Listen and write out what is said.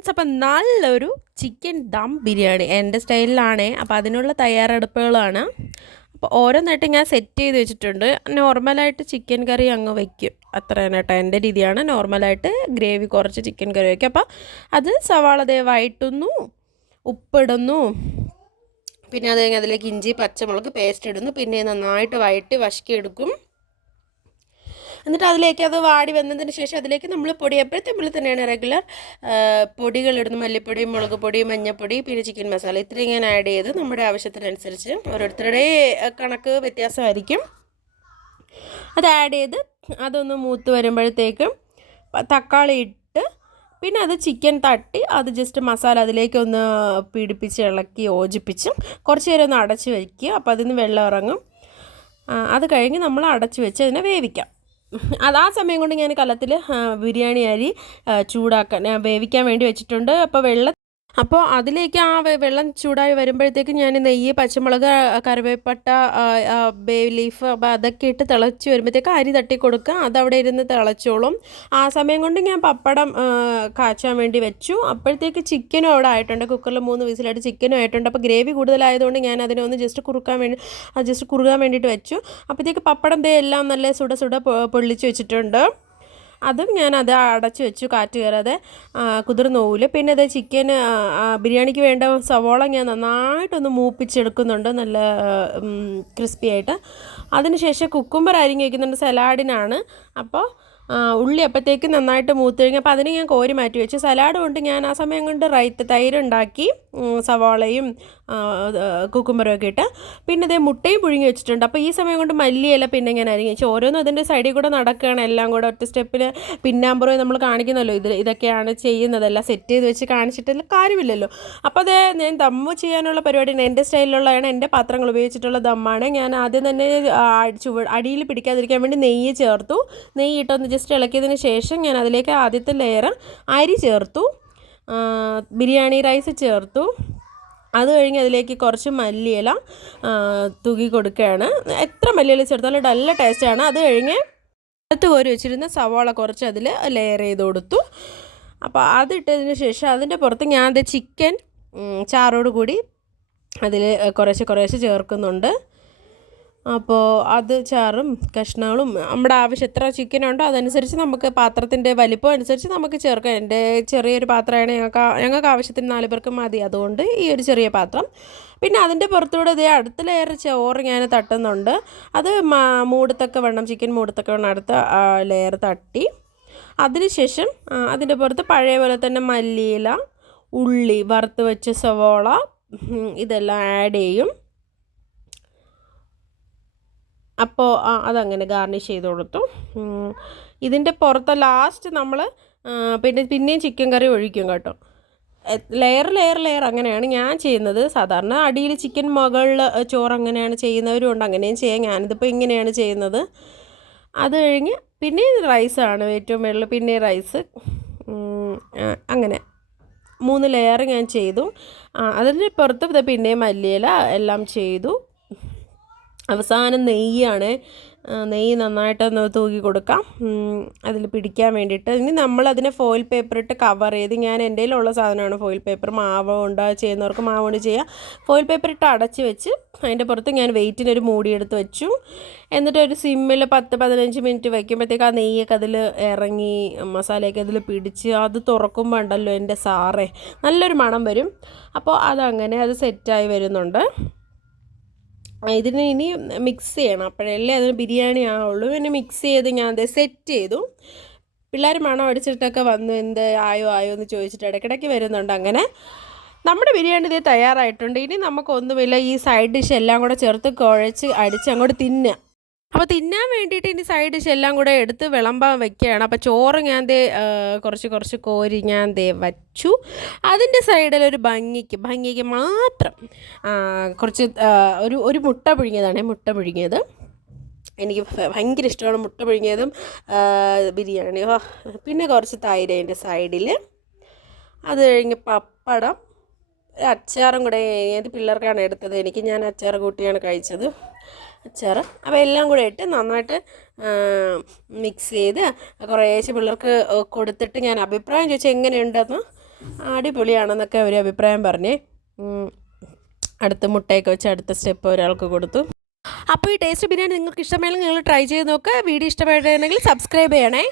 Friends അപ്പം നല്ലൊരു chicken dum biryani എന്റെ സ്റ്റൈലിലാണ്. അപ്പോൾ അതിനുള്ള തയ്യാറെടുപ്പുകളാണ്. അപ്പോൾ ഓരോന്നായിട്ട് ഞാൻ സെറ്റ് ചെയ്ത് വെച്ചിട്ടുണ്ട്. നോർമലായിട്ട് ചിക്കൻ കറി അങ്ങ് വയ്ക്കും അത്ര തന്നെ കേട്ടോ എന്റെ രീതിയാണ്. നോർമലായിട്ട് ഗ്രേവി കുറച്ച് ചിക്കൻ കറി വയ്ക്കും അപ്പോൾ അത് സവാള ദേ വഴറ്റുന്നു ഉപ്പിടുന്നു. പിന്നെ അത് അതിലേക്ക് ഇഞ്ചി പച്ചമുളക് പേസ്റ്റ് ഇടുന്നു. പിന്നെ നന്നായിട്ട് വഴറ്റി വശക്കി എടുക്കും എന്നിട്ട് അതിലേക്ക് അത് വാടി വന്നതിന് ശേഷം അതിലേക്ക് നമ്മൾ പൊടി എപ്പോഴത്തെ തന്നെയാണ് റെഗുലർ പൊടികളിടുന്ന മല്ലിപ്പൊടി മുളക് പൊടി മഞ്ഞൾപ്പൊടി പിന്നെ ചിക്കൻ മസാല ഇത്രയും ഞാൻ ആഡ് ചെയ്ത് നമ്മുടെ ആവശ്യത്തിനനുസരിച്ച് ഓരോരുത്തരുടെ കണക്ക് വ്യത്യാസമായിരിക്കും. അത് ആഡ് ചെയ്ത് അതൊന്ന് മൂത്ത് വരുമ്പോഴത്തേക്കും തക്കാളി ഇട്ട് പിന്നെ അത് ചിക്കൻ തട്ടി അത് ജസ്റ്റ് മസാല അതിലേക്കൊന്ന് പിടിപ്പിച്ച് ഇളക്കി യോജിപ്പിച്ച് കുറച്ച് നേരം ഒന്ന് അടച്ച് വയ്ക്കുക അപ്പോൾ അതിൽ നിന്ന് വെള്ളം ഇറങ്ങും. അത് കഴിഞ്ഞ് നമ്മൾ അടച്ച് വെച്ച് അതിനെ വേവിക്കാം. അത് ആ സമയം കൊണ്ട് ഞാൻ കലത്തിൽ ബിരിയാണി അരി ചൂടാക്കാൻ വേവിക്കാൻ വേണ്ടി വെച്ചിട്ടുണ്ട്. അപ്പോൾ വെള്ളം അപ്പോൾ അതിലേക്ക് ആ വെള്ളം ചൂടായി വരുമ്പോഴത്തേക്ക് ഞാൻ നെയ്യ് പച്ചമുളക് കറിവേപ്പട്ട ബേ ലീഫ് അപ്പോൾ അതൊക്കെ ഇട്ട് തിളച്ച് വരുമ്പോഴത്തേക്ക് അരി തട്ടി കൊടുക്കുക. അതവിടെ ഇരുന്ന് തിളച്ചോളും. ആ സമയം കൊണ്ട് ഞാൻ പപ്പടം കാച്ചാൻ വേണ്ടി വെച്ചു. അപ്പോഴത്തേക്ക് ചിക്കനും അവിടെ ആയിട്ടുണ്ട്. കുക്കറിൽ മൂന്ന് വിസിലായിട്ട് ചിക്കനും ആയിട്ടുണ്ട്. അപ്പോൾ ഗ്രേവി കൂടുതലായതുകൊണ്ട് ഞാൻ അതിനെ ഒന്ന് ജസ്റ്റ് കുറുക്കാൻ വേണ്ടി ജസ്റ്റ് കുറുകാൻ വേണ്ടിയിട്ട് വെച്ചു. അപ്പോഴത്തേക്ക് പപ്പടം ദേ എല്ലാം നല്ല സുട സുട പൊള്ളിച്ച് വെച്ചിട്ടുണ്ട്. അതും ഞാൻ അത് അടച്ചു വെച്ചു കാറ്റ് കയറാതെ കുതിർന്ന് പോവില്ല പിന്നെ അത് ചിക്കൻ ബിരിയാണിക്ക് വേണ്ട സവോള ഞാൻ നന്നായിട്ടൊന്ന് മൂപ്പിച്ചെടുക്കുന്നുണ്ട്. നല്ല ക്രിസ്പി ആയിട്ട് അതിനുശേഷം കുക്കുംബർ അരിഞ്ഞ് വയ്ക്കുന്നുണ്ട് സലാഡിനാണ്. അപ്പോൾ ഉള്ളി അപ്പോഴത്തേക്ക് നന്നായിട്ട് മൂത്ത് കഴിഞ്ഞ് അപ്പോൾ അതിന് ഞാൻ കോരി മാറ്റി വെച്ചു. സലാഡ് കൊണ്ട് ഞാൻ ആ സമയം കൊണ്ട് റൈറ്റ് തൈര് ഉണ്ടാക്കി സവാളയും കുക്കുമ്പറും ഒക്കെ ഇട്ട്. പിന്നെ ഇതേ മുട്ടയും പുഴുങ്ങി വെച്ചിട്ടുണ്ട്. അപ്പോൾ ഈ സമയം കൊണ്ട് മല്ലിയില പിന്നെ ഞാൻ അരിഞ്ഞു വെച്ചു. ഓരോന്നും അതിന്റെ സൈഡിൽ കൂടെ നടക്കുകയാണ്. എല്ലാം കൂടെ ഒറ്റ സ്റ്റെപ്പിൽ പിന്നാമ്പുറം നമ്മൾ കാണിക്കുന്നല്ലോ. ഇത് ഇതൊക്കെയാണ് ചെയ്യുന്നതെല്ലാം സെറ്റ് ചെയ്ത് വെച്ച് കാണിച്ചിട്ടില്ല കാര്യമില്ലല്ലോ. അപ്പോൾ അതേ ഞാൻ ദമ്മ് ചെയ്യാനുള്ള പരിപാടിയാണ് എന്റെ സ്റ്റൈലിലുള്ളതാണ്. എന്റെ പാത്രങ്ങൾ ഉപയോഗിച്ചിട്ടുള്ള ദമ്മാണ്. ഞാൻ ആദ്യം തന്നെ ചുവ അടിയിൽ പിടിക്കാതിരിക്കാൻ വേണ്ടി നെയ്യ് ചേർത്തു. നെയ്യ് ഇട്ടൊന്ന് ജസ്റ്റ് ഇളക്കിയതിന് ശേഷം ഞാൻ അതിലേക്ക് ആദ്യത്തെ ലെയർ അരി ചേർത്തു ബിരിയാണി റൈസ് ചേർത്തു. അത് കഴിഞ്ഞ് അതിലേക്ക് കുറച്ച് മല്ലിയില തുകി കൊടുക്കുകയാണ്. എത്ര മല്ലിയില ചേർത്താലും നല്ല ടേസ്റ്റാണ് അത് കഴിഞ്ഞ് അടുത്ത് കോരി വെച്ചിരുന്ന സവാള കുറച്ച് അതിൽ ലെയർ ചെയ്ത് കൊടുത്തു. അപ്പോൾ അതിട്ടതിന് ശേഷം അതിന്റെ പുറത്ത് ഞാൻ അത് ചിക്കൻ ചാറോട് കൂടി അതിൽ കുറേശ്ശെ കുറേശ്ശെ ചേർക്കുന്നുണ്ട്. അപ്പോൾ അത് ചാറും കഷ്ണങ്ങളും നമ്മുടെ ആവശ്യം എത്ര ചിക്കൻ ഉണ്ടോ അതനുസരിച്ച് നമുക്ക് പാത്രത്തിന്റെ വലിപ്പം അനുസരിച്ച് നമുക്ക് ചേർക്കാം. എന്റെ ചെറിയൊരു പാത്രമാണ് ഞങ്ങൾക്ക് ഞങ്ങൾക്ക് ആവശ്യത്തിന് നാല് പേർക്ക് മതി. അതുകൊണ്ട് ഈ ഒരു ചെറിയ പാത്രം. പിന്നെ അതിന്റെ പുറത്തൂടെ ഇതേ അടുത്ത ലെയർ ചോറ് ഞാൻ തട്ടുന്നുണ്ട്. അത് മൂടത്തൊക്കെ വേണം ചിക്കൻ മൂടത്തൊക്കെ വേണം അടുത്ത ലെയർ തട്ടി. അതിനുശേഷം അതിന്റെ പുറത്ത് പഴയ പോലെ തന്നെ മല്ലിയില ഉള്ളി വറുത്ത് വെച്ച സവോള ഇതെല്ലാം ആഡ് ചെയ്യും. അപ്പോൾ അതങ്ങനെ ഗാർണിഷ് ചെയ്ത് കൊടുത്തു. ഇതിന്റെ പുറത്ത് ലാസ്റ്റ് നമ്മൾ പിന്നെ പിന്നെയും ചിക്കൻ കറി ഒഴിക്കും കേട്ടോ. ലെയർ ലെയർ ലെയർ അങ്ങനെയാണ് ഞാൻ ചെയ്യുന്നത്. സാധാരണ അടിയിൽ ചിക്കൻ മുകളിൽ ചോറ് അങ്ങനെയാണ് ചെയ്യുന്നവരും ഉണ്ട്. അങ്ങനെയും ചെയ്യാം. ഞാനിതിപ്പോൾ ഇങ്ങനെയാണ് ചെയ്യുന്നത്. അത് കഴിഞ്ഞ് പിന്നെ റൈസാണ് ഏറ്റവും മുകളിൽ പിന്നെ റൈസ് അങ്ങനെ. മൂന്ന് ലെയർ ഞാൻ ചെയ്തു. അതിന്റെ പുറത്ത് പിന്നെയും മല്ലിയില എല്ലാം ചെയ്തു. അവസാനം നെയ്യാണ് നെയ്യ് നന്നായിട്ടൊന്ന് തൂക്കി കൊടുക്കാം. അതിൽ പിടിക്കാൻ വേണ്ടിയിട്ട്. ഇനി നമ്മൾ അതിനെ ഫോയിൽ പേപ്പർ ഇട്ട് കവർ ചെയ്ത് ഞാൻ എന്റെ സാധനമാണ് ഫോയിൽ പേപ്പർ മാവ് കൊണ്ട് ചെയ്യുന്നവർക്ക് മാവ് കൊണ്ട് ചെയ്യാം. ഫോയിൽ പേപ്പർ ഇട്ട് അടച്ച് വെച്ച് അതിന്റെ പുറത്ത് ഞാൻ വെയിറ്റിനൊരു മൂടിയെടുത്ത് വെച്ചു. എന്നിട്ട് ഒരു സിമ്മിൽ പത്ത് പതിനഞ്ച് മിനിറ്റ് വയ്ക്കുമ്പോഴത്തേക്ക് ആ നെയ്യൊക്കെ അതിൽ ഇറങ്ങി മസാലയൊക്കെ അതിൽ പിടിച്ച് അത് തുറക്കുമ്പോൾ ഉണ്ടല്ലോ എന്റെ സാറേ. നല്ലൊരു മണം വരും. അപ്പോൾ അതങ്ങനെ അത് സെറ്റായി വരുന്നുണ്ട്. ഇതിന് ഇനി മിക്സ് ചെയ്യണം. അപ്പോഴല്ലേ അതിന് ബിരിയാണി ആവുള്ളൂ. പിന്നെ മിക്സ് ചെയ്ത് ഞാൻ അത് സെറ്റ് ചെയ്തു. പിള്ളേർ മണം അടിച്ചിട്ടൊക്കെ വന്നു എന്ത് ആയോ ആയോ എന്ന് ചോദിച്ചിട്ട് ഇടയ്ക്കിടയ്ക്ക് വരുന്നുണ്ട് അങ്ങനെ. നമ്മുടെ ബിരിയാണി ഇത് തയ്യാറായിട്ടുണ്ട്. ഇനി നമുക്കൊന്നുമില്ല ഈ സൈഡ് ഡിഷ് എല്ലാം കൂടെ ചേർത്ത് കുഴച്ച് അടിച്ച് അങ്ങോട്ട് തിന്നുക. അപ്പോൾ തിന്നാൻ വേണ്ടിയിട്ട് ഇനി സൈഡ് ഡിഷ് എല്ലാം കൂടെ എടുത്ത് വിളമ്പാൻ വെക്കുകയാണ്. അപ്പോൾ ചോറ് ഞാൻ ദേ കുറച്ച് കുറച്ച് കോരി ഞാൻ ദേ വച്ചു. അതിന്റെ സൈഡിൽ ഒരു ഭംഗിക്ക് ഭംഗിക്ക് മാത്രം കുറച്ച് ഒരു ഒരു മുട്ട പുഴുങ്ങിയതാണ് മുട്ട പുഴുങ്ങിയത്. എനിക്ക് ഭയങ്കര ഇഷ്ടമാണ് മുട്ട പുഴുങ്ങിയതും ബിരിയാണി. പിന്നെ കുറച്ച് തൈര് അതിന്റെ സൈഡിൽ അത് കഴിഞ്ഞ് പപ്പടം അച്ചാറും കൂടെ പിള്ളേർക്കാണ് എടുത്തത്? എനിക്ക് ഞാൻ അച്ചാർ കൂട്ടിയാണ് കഴിച്ചത്. അച്ചാർ. അപ്പോൾ എല്ലാം കൂടെ ഇട്ട് നന്നായിട്ട് മിക്സ് ചെയ്ത് കുറേശ്ശെ പിള്ളേർക്ക് കൊടുത്തിട്ട് ഞാൻ അഭിപ്രായം ചോദിച്ചാൽ എങ്ങനെയുണ്ടെന്ന്? അടിപൊളിയാണെന്നൊക്കെ ഒരു അഭിപ്രായം പറഞ്ഞേ അടുത്ത മുട്ടയൊക്കെ വെച്ച് അടുത്ത സ്റ്റെപ്പ് ഒരാൾക്ക് കൊടുത്തു. അപ്പോൾ ഈ ടേസ്റ്റ് ബിരിയാണി നിങ്ങൾക്ക് ഇഷ്ടമായെങ്കിൽ നിങ്ങൾ ട്രൈ ചെയ്ത് നോക്കുക വീഡിയോ ഇഷ്ടമായിട്ടുണ്ടെങ്കിൽ സബ്സ്ക്രൈബ് ചെയ്യണേ.